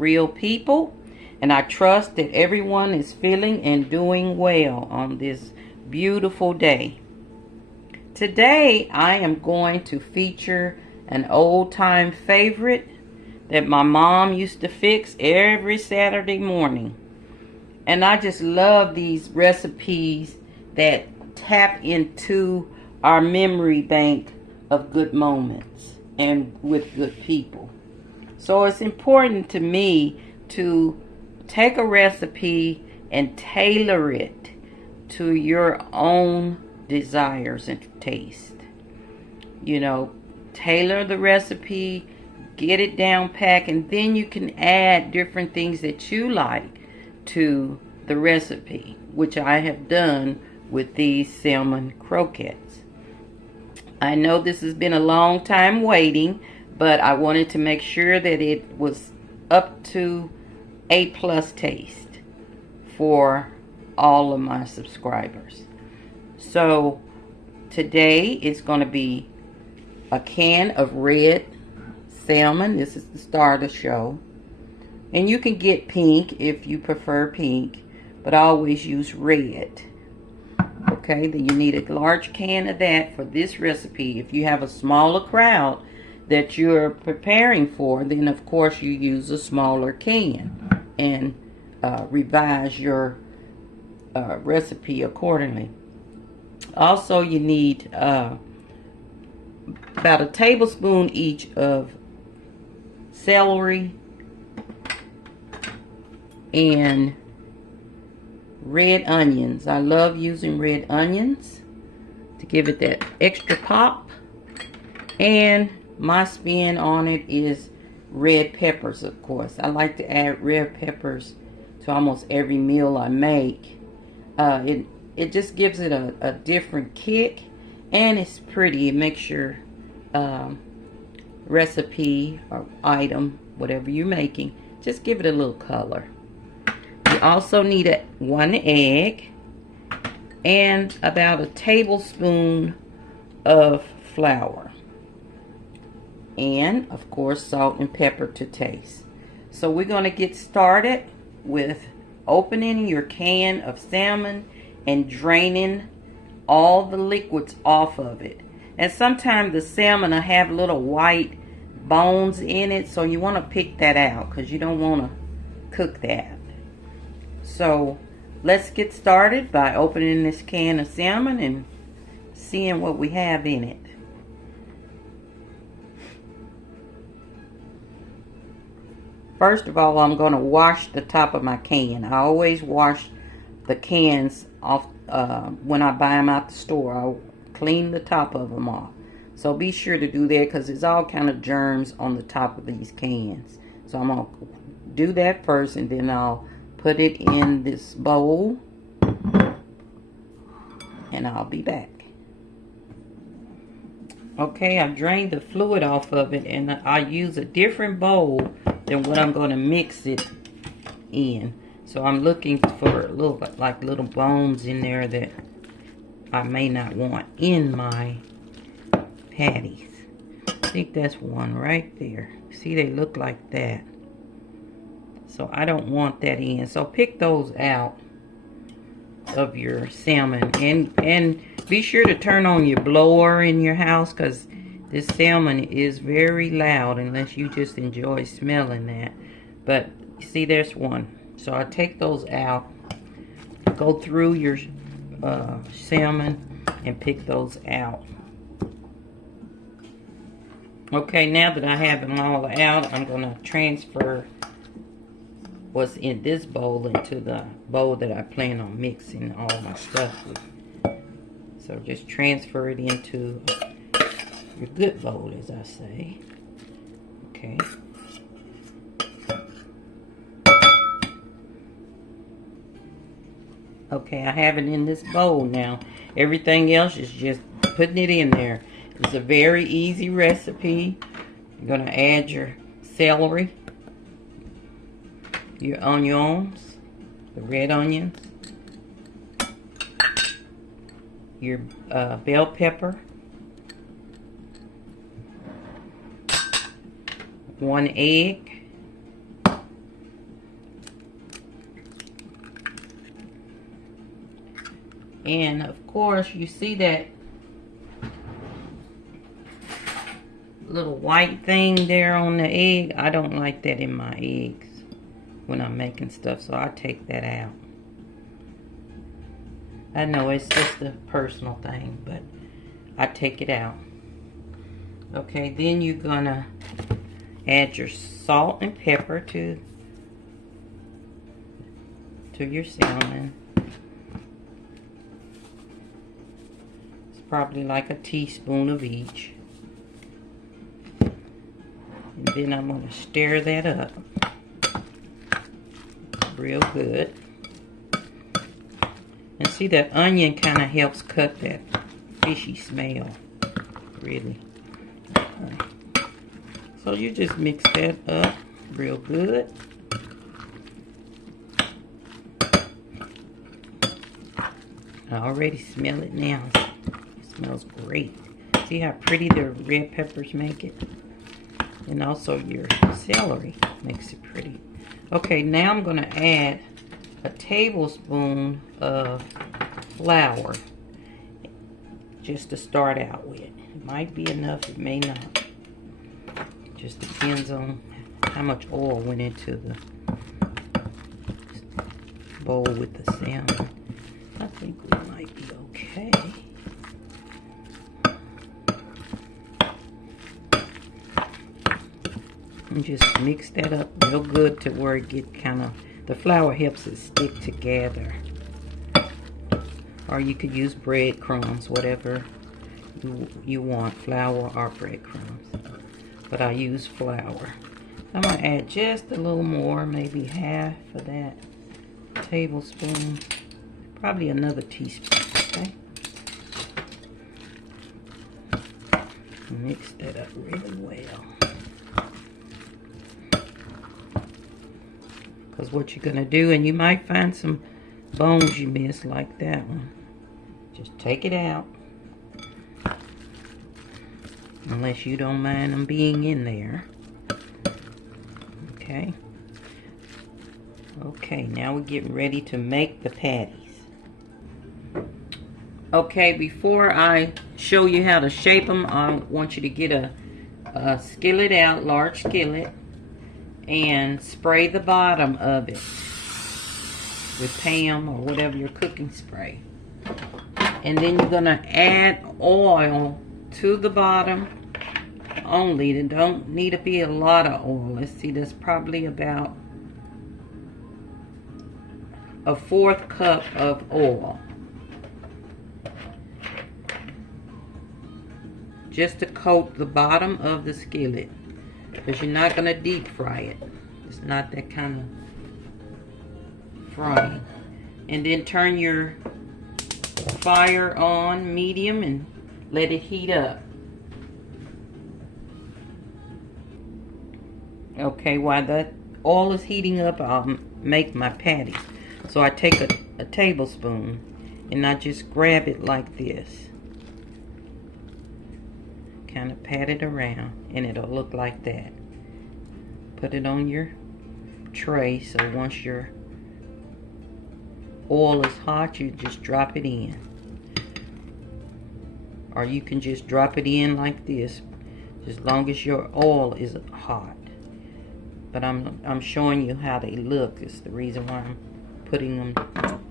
real people, and I trust that everyone is feeling and doing well on this beautiful day. Today I am going to feature an old-time favorite that my mom used to fix every Saturday morning. And I just love these recipes that tap into our memory bank of good moments and with good people. So it's important to me to take a recipe and tailor it to your own desires and taste. You know, tailor the recipe, get it down pat, and then you can add different things that you like to the recipe, which I have done with these salmon croquettes. I know this has been a long time waiting, but I wanted to make sure that it was up to A+ taste for all of my subscribers. So today it's going to be a can of red salmon. This is the star of the show. And you can get pink if you prefer pink, but I always use red. Okay, then you need a large can of that for this recipe. If you have a smaller crowd that you're preparing for, then of course you use a smaller can and revise your recipe accordingly. Also, you need about a tablespoon each of celery and red onions. I love using red onions to give it that extra pop. And my spin on it is red peppers, of course. I like to add red peppers to almost every meal I make. It just gives it a different kick, and it's pretty. It makes your recipe or item, whatever you're making, just give it a little color. You also need 1 egg and about a tablespoon of flour, and of course salt and pepper to taste. So we're going to get started with opening your can of salmon and draining all the liquids off of it. And sometimes the salmon will have little white bones in it, so you want to pick that out because you don't want to cook that. So let's get started by opening this can of salmon and seeing what we have in it. First of all, I'm going to wash the top of my can. I always wash the cans off when I buy them out the store. I'll clean the top of them off. So be sure to do that because there's all kind of germs on the top of these cans. So I'm going to do that first, and then I'll put it in this bowl, and I'll be back. Okay, I've drained the fluid off of it, and I use a different bowl than what I'm going to mix it in. So I'm looking for little bones in there that I may not want in my patties. I think that's one right there. See, they look like that. So I don't want that in. So pick those out of your salmon, and be sure to turn on your blower in your house because this salmon is very loud unless you just enjoy smelling that. But see, there's one. So I take those out, go through your salmon and pick those out. Okay, now that I have them all out, I'm going to transfer what's in this bowl into the bowl that I plan on mixing all my stuff with. So just transfer it into your good bowl, as I say. Okay. Okay, I have it in this bowl now. Everything else is just putting it in there. It's a very easy recipe. You're going to add your celery, your onions, the red onions, your bell pepper, 1 egg, And of course, you see that little white thing there on the egg. I don't like that in my eggs when I'm making stuff, so I take that out. I know it's just a personal thing, but I take it out. Okay, then you're gonna add your salt and pepper to your salmon. It's probably like a teaspoon of each. And then I'm gonna stir that up real good. And see, that onion kind of helps cut that fishy smell, really. Okay. So you just mix that up real good. I already smell it now. It smells great. See how pretty the red peppers make it? And also your celery makes it pretty. Okay, now I'm gonna add a tablespoon of flour just to start out with. It might be enough, it may not. Just depends on how much oil went into the bowl with the salmon. I think we might be okay. And just mix that up real good to where it get kind of, the flour helps it stick together. Or you could use breadcrumbs, whatever you want, flour or breadcrumbs. But I use flour. I'm gonna add just a little more, maybe half of that tablespoon. Probably another teaspoon, okay? Mix that up really well. Because what you're gonna do, and you might find some bones you miss like that one. Just take it out. Unless you don't mind them being in there. Okay. Okay, now we're getting ready to make the patties. Okay, before I show you how to shape them, I want you to get a skillet out, large skillet, and spray the bottom of it with Pam or whatever your cooking spray. And then you're gonna add oil to the bottom only. There don't need to be a lot of oil. Let's see, that's probably about a 1/4 cup of oil. Just to coat the bottom of the skillet, because you're not gonna deep fry it. It's not that kind of frying. And then turn your fire on medium and let it heat up. Okay, while that oil is heating up, I'll make my patties. So I take a tablespoon and I just grab it like this. Kind of pat it around and it'll look like that. Put it on your tray, so once your oil is hot, you just drop it in. Or you can just drop it in like this, as long as your oil is hot. But I'm showing you how they look. It's the reason why I'm putting them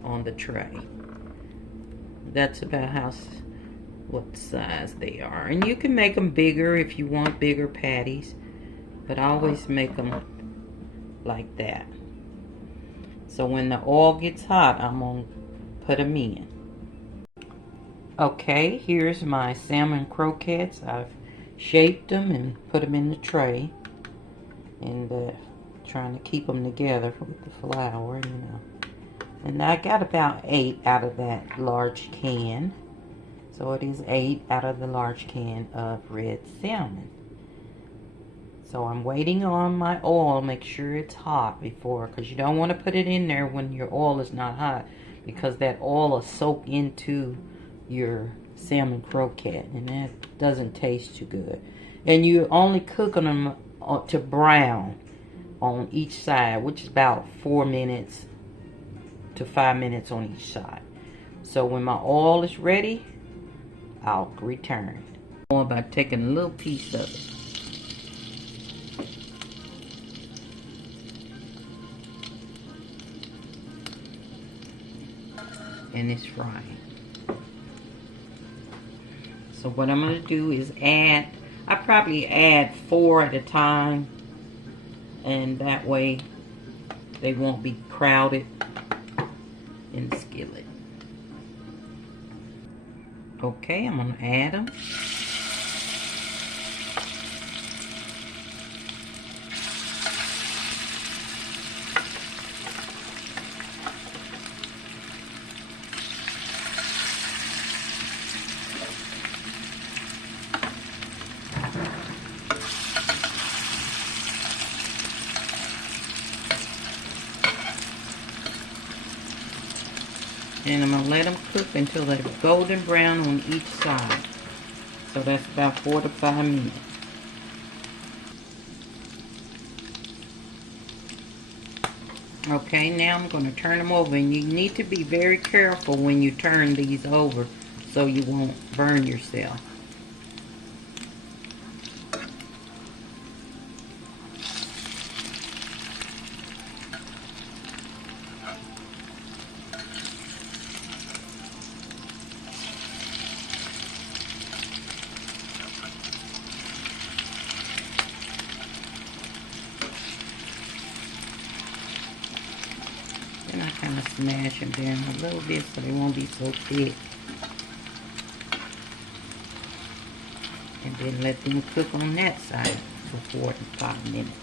on the tray. That's about what size they are. And you can make them bigger if you want bigger patties, but I always make them like that. So when the oil gets hot, I'm gonna put them in. Okay, here's my salmon croquettes. I've shaped them and put them in the tray, and trying to keep them together with the flour, you know. And I got about 8 out of that large can. So it is 8 out of the large can of red salmon. So I'm waiting on my oil, make sure it's hot before, because you don't want to put it in there when your oil is not hot, because that oil will soak into your salmon croquette and that doesn't taste too good. And you only cooking them to brown on each side, which is about 4 minutes to 5 minutes on each side. So when my oil is ready, I'll return. I'm going by taking a little piece of it. And it's frying. So what I'm going to do is add, I probably add 4 at a time, and that way they won't be crowded in the skillet. Okay, I'm going to add them. And I'm going to let them cook until they're golden brown on each side. So that's about 4 to 5 minutes. Okay, now I'm going to turn them over. And you need to be very careful when you turn these over so you won't burn yourself. Then I kind of smash them down a little bit so they won't be so thick. And then let them cook on that side for 4 to 5 minutes.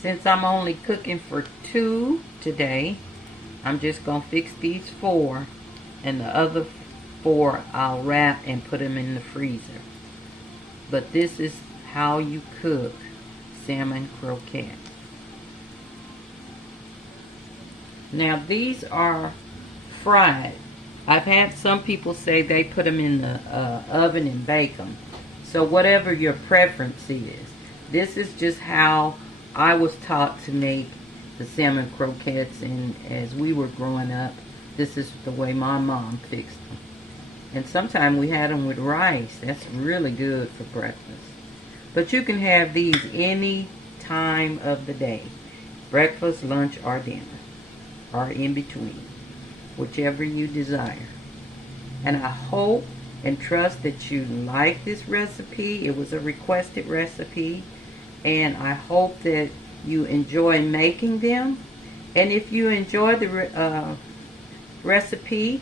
Since I'm only cooking for 2 today, I'm just going to fix these 4, and the other 4 I'll wrap and put them in the freezer. But this is how you cook salmon croquettes. Now these are fried. I've had some people say they put them in the oven and bake them. So whatever your preference is. This is just how I was taught to make the salmon croquettes, and as we were growing up, this is the way my mom fixed them. And sometimes we had them with rice. That's really good for breakfast. But you can have these any time of the day. Breakfast, lunch, or dinner. Or in between. Whichever you desire. And I hope and trust that you like this recipe. It was a requested recipe. And I hope that you enjoy making them. And if you enjoy the recipe,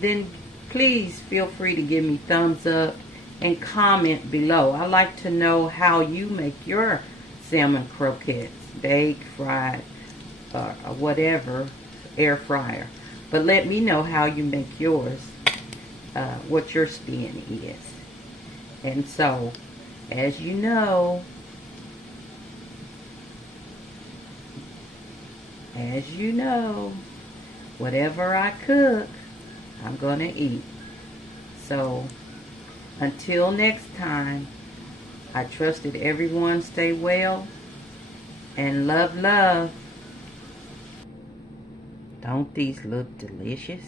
then please feel free to give me thumbs up and comment below. I like to know how you make your salmon croquettes, baked, fried, or whatever, air fryer. But let me know how you make yours, what your spin is. And so, as you know, whatever I cook, I'm gonna eat. So until next time, I trust that everyone stay well and love. Don't these look delicious?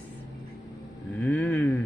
Mmm.